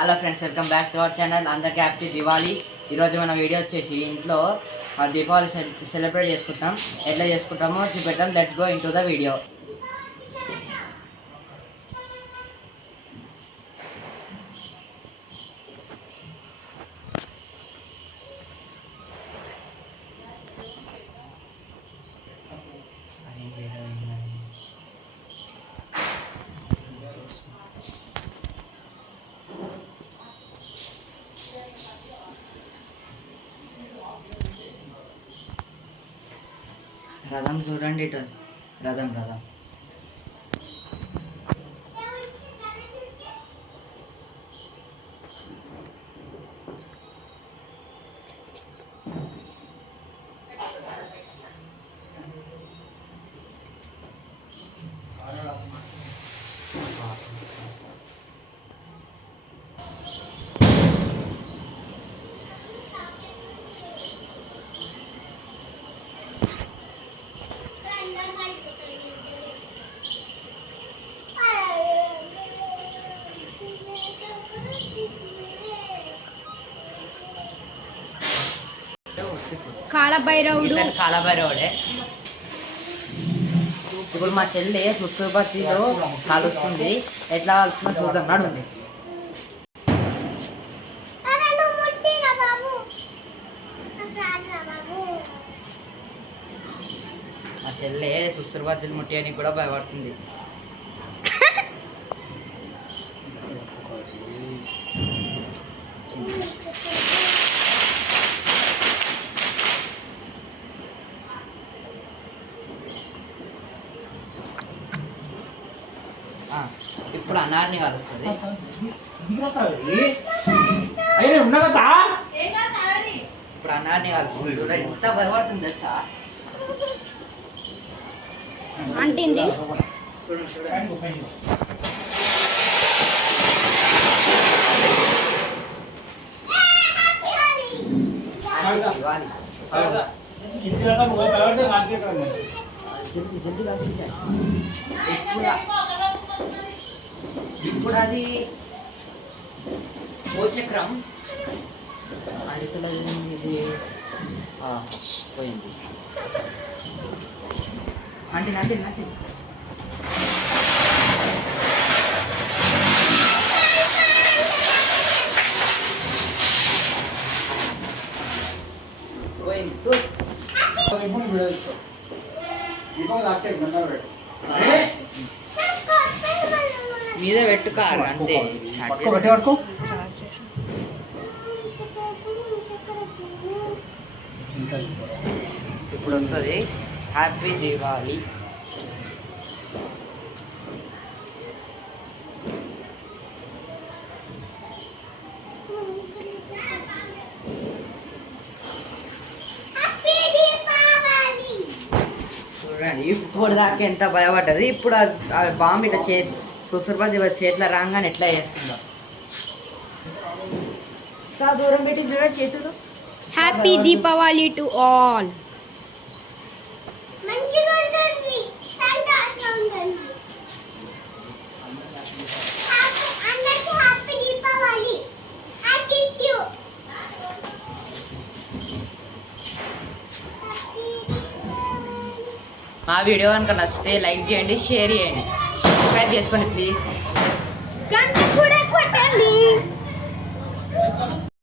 Hello friends, welcome back to our channel. అందరికీ happy Diwali. ఈరోజు మన వీడియో వచ్చేసి ఇంట్లో దీపావళి సెలబ్రేట్ చేసుకుంటాం. ఎట్లా చేసుకుంటామో చూపెడతాం. Let's go into the video. రథం చూడండి, రథం రథం కాలభైరవుడే. ఇప్పుడు మా చెల్లి సుస్తుపతిలో కాలుస్తుంది. ఎట్లా కాలుస్తున్నా చూద్దాం. నడుంది మా చెల్లె సుస్తుపతిని ముట్టి అని కూడా భయపడుతుంది. ఇప్పుడు అన్నారిని కలుస్తుంది. ఇప్పుడు అన్నారిని కలుస్తుంది. చూడండి ఎంత భయపడుతుంది తెలుసా. అంటింది చూడండి. ఇప్పుడు అది భూచక్రం అడికలు ఇది పోయింది. అంటే నది నది పోయింది. మీద పెట్టుకో అంతే. ఇప్పుడు వస్తుంది హ్యాపీ దివాళీ. చూడండి ఇప్పుడు దాకా ఎంత భయపడ్డది. ఇప్పుడు ఆ బాంబు ఇట్లా సుసర్పతి చేతిలో రాగానే ఎట్లా చేస్తుందో. దూరం పెట్టింది చేతులు. Happy Deepavali to all. మా వీడియో కనుక నచ్చితే లైక్ చేయండి, షేర్ చేయండి, సబ్స్క్రైబ్ చేసుకోండి ప్లీజ్. గంట కూడా కొట్టండి.